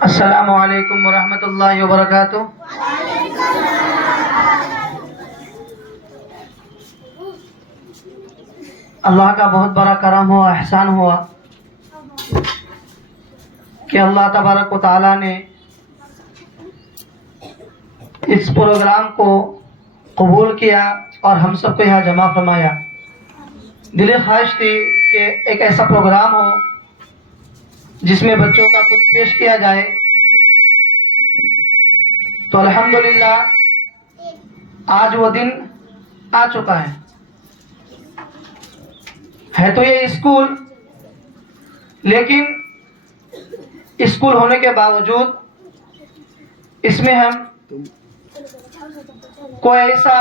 अस्सलामु अलैकुम वरहमतुल्लाहि वबरकातुह। अल्लाह का बहुत बड़ा करम हुआ, एहसान हुआ कि अल्लाह तबारक व तआला ने इस प्रोग्राम को कबूल किया और हम सबको यहाँ जमा फरमाया। दिली ख्वाहिश थी कि एक ऐसा प्रोग्राम हो जिसमें बच्चों का कुछ पेश किया जाए, तो अल्हम्दुलिल्लाह आज वो दिन आ चुका है। तो ये स्कूल, लेकिन स्कूल होने के बावजूद इसमें हम कोई ऐसा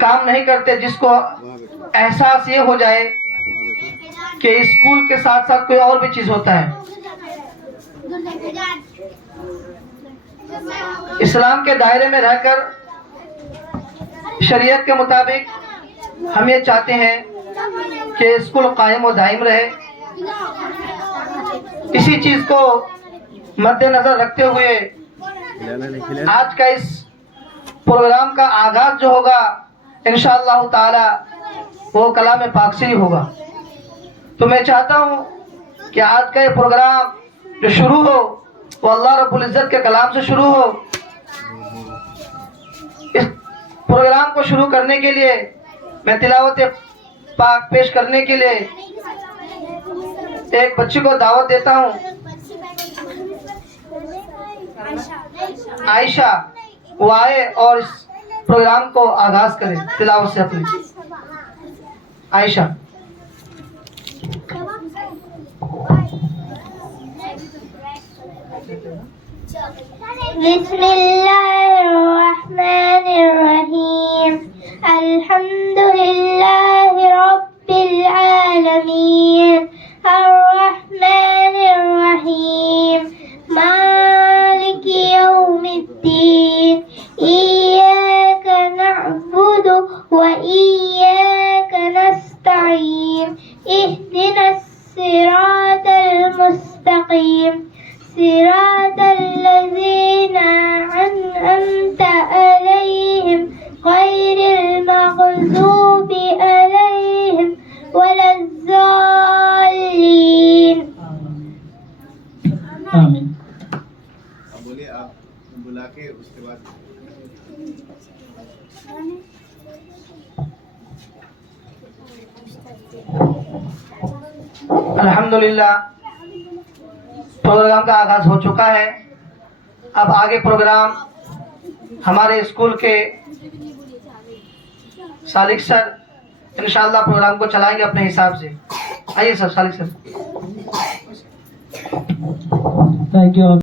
काम नहीं करते जिसको एहसास ये हो जाए कि स्कूल के साथ साथ कोई और भी चीज होता है। इस्लाम के दायरे में रहकर शरीयत के मुताबिक हम ये चाहते हैं कि स्कूल कायम और दायम रहे। इसी चीज को मद्देनजर रखते हुए आज का इस प्रोग्राम का आगाज जो होगा इंशाअल्लाह ताला वो कलाम पाक से ही होगा। तो मैं चाहता हूँ कि आज का ये प्रोग्राम जो शुरू हो वो अल्लाह रब्बुल इज्जत के कलाम से शुरू हो। इस प्रोग्राम को शुरू करने के लिए मैं तिलावत पाक पेश करने के लिए एक बच्ची को दावत देता हूँ। आयशा, वो आए और इस प्रोग्राम को आगाज करें तिलावत से अपनी। आयशा। बिस्मिल्लाहिर्रहमानिर्रहीम। अल्हम्दुलिल्लाहि रब्बिल आलमीन अर्रहमानिर्रहीम मालिकि यौमिद्दीन इय्याका नअबुदु व इय्याका नस्तईन इहदिनस सिरातल मुस्तकीम सिरातल लज़ीना अनअमता अलैहिम गैरिल मग़ज़ूबि अलैहिम वलज़्ज़ालिन। आमीन। अब बोलिए, आप बुला के उसके बाद अल्हम्दुलिल्लाह प्रोग्राम का आगाज हो चुका है। अब आगे प्रोग्राम हमारे स्कूल के सालिक सर इंशाअल्लाह प्रोग्राम को चलाएंगे अपने हिसाब से। आइए sir, Salik sir. Thank you.